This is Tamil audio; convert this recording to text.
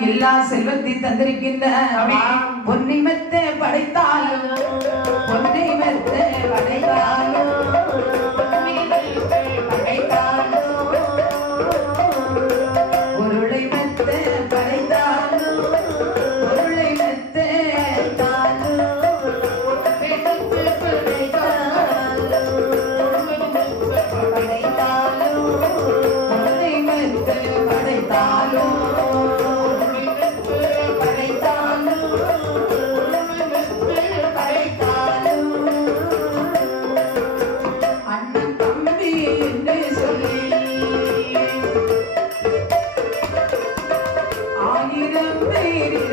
எல்லா செல்வத்தை தந்திருக்கின்ற பொன்னை மெத்த படைத்தாலும் பொன்னை மெத்த படைத்தாலும் பொருளை மெத்த படைத்தாலும் பொருளை மெத்த ஆயிரம் பேர்